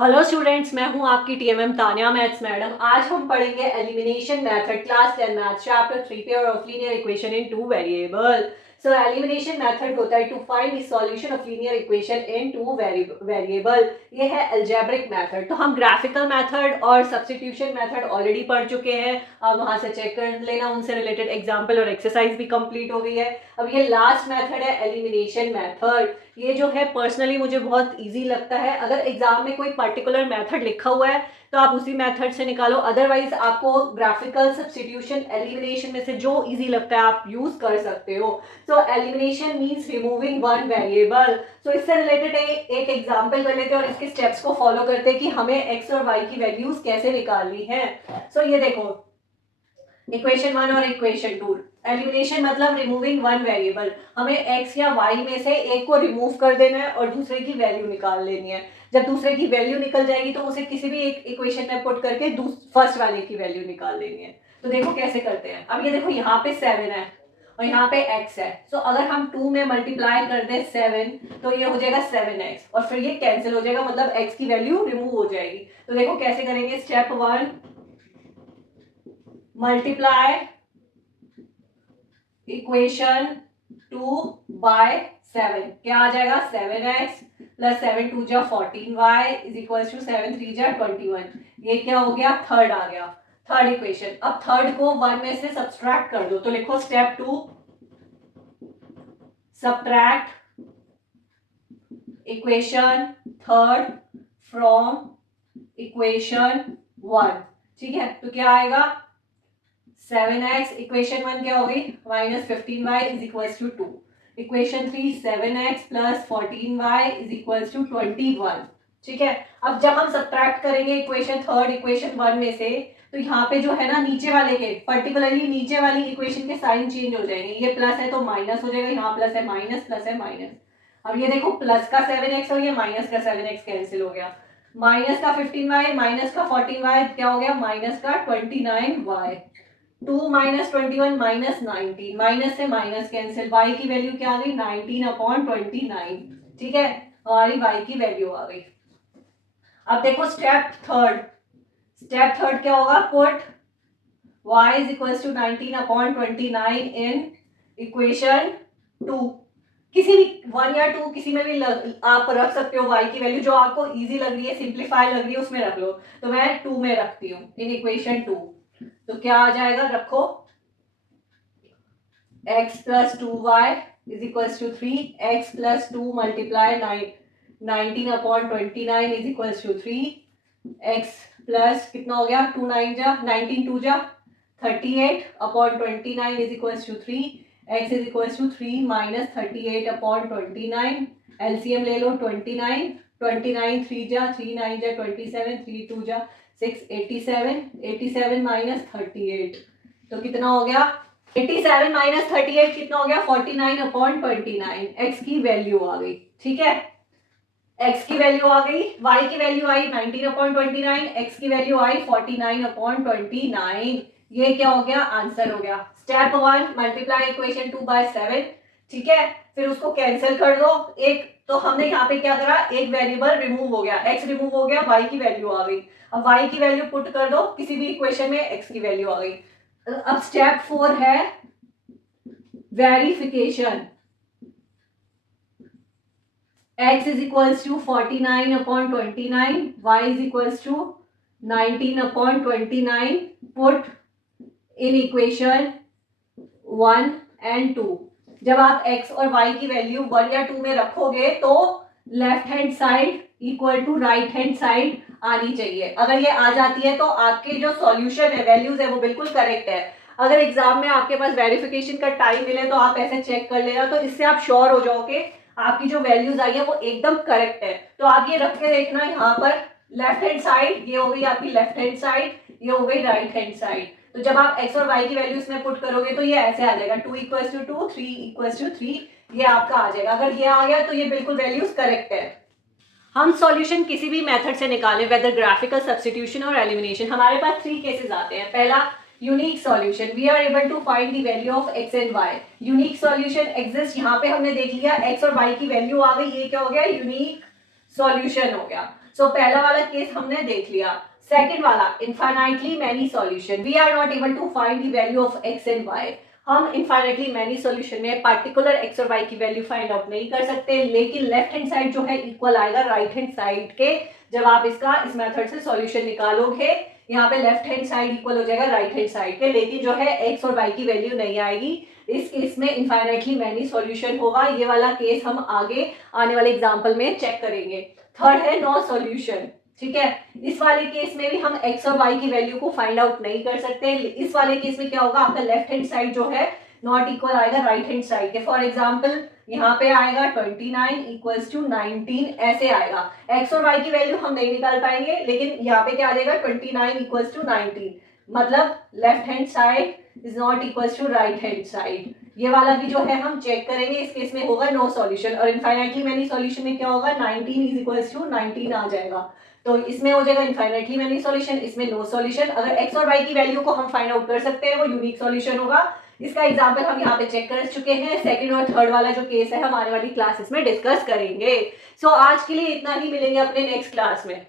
Hello students, मैं हूं आपकी टीएमएम तानिया मैथ्स मैडम। आज हम पढ़ेंगे elimination method class 10 maths chapter 3 pair of linear equation in two variable. So elimination method होता है to find the solution of linear equation in two variable. ये है अलजेब्रिक मेथड। तो हम ग्राफिकल मेथड और सब्स्टिट्यूशन मेथड ऑलरेडी पढ़ चुके हैं। अब वहां से चेक कर लेना, उनसे रिलेटेड एग्जाम्पल और एक्सरसाइज भी कंप्लीट हो गई है। अब ये लास्ट मेथड है एलिमिनेशन मेथड। ये जो है पर्सनली मुझे बहुत इजी लगता है। अगर एग्जाम में कोई पर्टिकुलर मेथड लिखा हुआ है तो आप उसी मेथड से निकालो, अदरवाइज आपको ग्राफिकल सब्स्टिट्यूशन एलिमिनेशन में से जो इजी लगता है आप यूज कर सकते हो। So elimination means removing one variable. So इससे रिलेटेड एक एग्जांपल कर लेते हैं और इसके स्टेप्स को फॉलो करते हैं कि हमें एक्स और वाई की वैल्यूज कैसे निकालनी है। सो ये देखो, इक्वेशन 1 और इक्वेशन 2। एलिमिनेशन मतलब रिमूविंग वन वेरिएबल। हमें एक्स या वाई में से एक को रिमूव कर देना है और दूसरे की वैल्यू निकाल लेनी है। जब दूसरे की वैल्यू निकल जाएगी तो उसे किसी भी एक इक्वेशन में पुट करके फर्स्ट वाले की वैल्यू निकाल लेनी है। तो देखो कैसे करते हैं। अब ये देखो, यहाँ पे 7 है और यहाँ पे x है। सो अगर हम 2 में मल्टीप्लाई कर दे 7 तो ये हो जाएगा 7x और फिर ये कैंसिल हो जाएगा, मतलब x की वैल्यू रिमूव हो जाएगी। तो देखो कैसे करेंगे। Step 1, multiply equation 2 by 7। क्या आ जाएगा? 7x प्लस 7 2 जा 14y इज इक्वल टू 7 3 जा 21। ये क्या हो गया? थर्ड आ गया, थर्ड इक्वेशन। अब थर्ड को 1 में से सब्सट्रैक्ट कर दो। तो लिखो step 2, subtract equation third from equation 1। ठीक है, तो क्या आएगा? 7x इक्वेशन 1 क्या हो गई? Minus 15y is equal to 2। Equation 3 7x plus 14y is equal to 21। ठीक है, अब जब हम सब्ट्रैक्ट करेंगे इक्वेशन थर्ड इक्वेशन 1 में से, तो यहाँ पे जो है ना नीचे वाले के, पर्टिकुलरली नीचे वाली इक्वेशन के साइन चेंज हो जाएंगे। ये प्लस है तो माइनस हो जाएगा, यहाँ प्लस है माइनस, प्लस है माइनस। अब ये देखो, प्लस का 7x और ये माइनस का 7x कैंसिल हो गया। माइनस का 15y माइनस का 14y क्या हो गया? माइनस का 29y। 2 माइनस 21 माइनस 19, माइनस से माइनस कैंसिल। y की वैल्यू क्या आ गई? 19/29। ठीक है, हमारी y की वैल्यू आ गई। अब देखो स्टेप थर्ड। स्टेप थर्ड क्या होगा? Put y is equal to 19/29 in equation 2। किसी भी 1 या 2 किसी में भी आप रख सकते हो y की वैल्यू, जो आपको इजी लग रही है, सिंप्लीफाई लग रही है, उसमें रख लो। तो मैं 2 में रखती हूँ, इन इक्वेशन 2। तो क्या आ जाएगा? रखो x plus 2y is equal to 3। x plus 2 multiply 19/29 is equal to 3। x plus कितना हो गया? 2 9 जा 19 2 जा 38/29 is equal to 3। x is equal to 3 minus 38/29। LCM ले लो 29। 29 3 जा 3 9 जा 27, 3 2 जा 6 87। 87 माइनस 38 तो कितना हो गया? 87 माइनस 38 कितना हो गया? 49/29। x की वैल्यू आ गई। ठीक है, x की वैल्यू आ गई, y की वैल्यू आई 19/29, x की वैल्यू आई 49/29। ये क्या हो गया? आंसर हो गया। Step 1, multiply equation 2 by 7। ठीक है, फिर उसको कैंसिल कर दो। एक तो हमने यहाँ पे क्या करा? एक वेरिएबल रिमूव हो गया, x रिमूव हो गया, y की वैल्यू आ गई। अब y की वैल्यू पुट कर दो किसी भी इक्वेशन में, x की वैल्यू आ गई। अब स्टेप 4 है verification. x is equals to 49/29, y is equals to 19/29. Put in equation 1 and 2। जब आप x और y की वैल्यू 1 या 2 में रखोगे तो left hand side equal to right hand side आनी चाहिए। अगर ये आ जाती है तो आपके जो सॉल्यूशन है, वैल्यूज है, वो बिल्कुल करेक्ट है। अगर एग्जाम में आपके पास वेरिफिकेशन का टाइम मिले तो आप ऐसे चेक कर लेना, तो इससे आप श्योर हो जाओगे आपकी जो वैल्यूज आई है वो एकदम करेक्ट है। तो आप ये रख के देखना, यहाँ पर लेफ्ट हैंड साइड ये हो गई आपकी लेफ्ट हैंड साइड, ये हो गई राइट हैंड साइड। तो जब आप x और y की वैल्यू इसमें पुट करोगे तो ये ऐसे आ जाएगा, 2 इक्वल्स टू 2, 3 इक्वल्स टू 3, ये आपका आ जाएगा। अगर ये आ गया तो ये बिल्कुल वैल्यूज करेक्ट है। हम सॉल्यूशन किसी भी मेथड से निकालें, वेदर ग्राफिकल, सब्स्टिट्यूशन और एलिमिनेशन, हमारे पास 3 केसेस आते हैं। पहला, unique solution. We are able to find the value of x and y। Unique solution exist, यहाँ पे हमने देख लिया x और y की वैल्यू आ गई, ये क्या हो गया? यूनिक सॉल्यूशन हो गया। सो पहला वाला केस हमने देख लिया। सेकंड वाला, infinitely many solution, we are not able to find the value of x and y. हम इनफाइनाइटली मैनी सॉल्यूशन में पार्टिकुलर एक्स और वाई की वैल्यू फाइंड आउट नहीं कर सकते, लेकिन लेफ्ट हैंड साइड जो है इक्वल आएगा राइट हैंड साइड के। जब आप इसका इस मेथड से सॉल्यूशन निकालोगे, यहाँ पे लेफ्ट हैंड साइड इक्वल हो जाएगा राइट हैंड साइड के, लेकिन जो है एक्स और वाई की वैल्यू नहीं आएगी। इस केस में इनफाइनाइटली मैनी सॉल्यूशन होगा। ये वाला केस हम आगे आने वाले एग्जांपल में चेक करेंगे। थर्ड है नो सॉल्यूशन, ठीक है। इस वाले केस में भी हम एक्स और वाई की वैल्यू को फाइंड आउट नहीं कर सकते। इस वाले केस में क्या होगा, आपका लेफ्ट हैंड साइड जो है नॉट इक्वल आएगा राइट हैंड साइड के। फॉर एग्जाम्पल यहाँ पे आएगा 29 इक्वल्स टू 19, ऐसे आएगा। एक्स और वाई की वैल्यू हम नहीं निकाल पाएंगे, लेकिन यहाँ पे क्या आ जाएगा 29 इक्वल्स टू 19, मतलब left hand side is not equals to right hand side. ये वाला भी जो है हम चेक करेंगे। इस केस में होगा नो सॉल्यूशन, और इनफाइनाइटली मैनी सॉल्यूशन में क्या होगा 19 इज इक्वल्स टू 19 आ जाएगा। तो इसमें हो जाएगा इनफाइनाइटली मैनी सॉल्यूशन, इसमें नो सॉल्यूशन। अगर एक्स और वाई की वैल्यू को हम फाइंड आउट कर सकते हैं, वो यूनिक सॉल्यूशन होगा। इसका एग्जांपल हम यहाँ पे चेक कर चुके हैं। सेकंड और थर्ड वाला जो केस है हम आने वाली क्लासेस में डिस्कस करेंगे। सो आज के लिए इतना ही, मिलेंगे अपने नेक्स्ट क्लास में।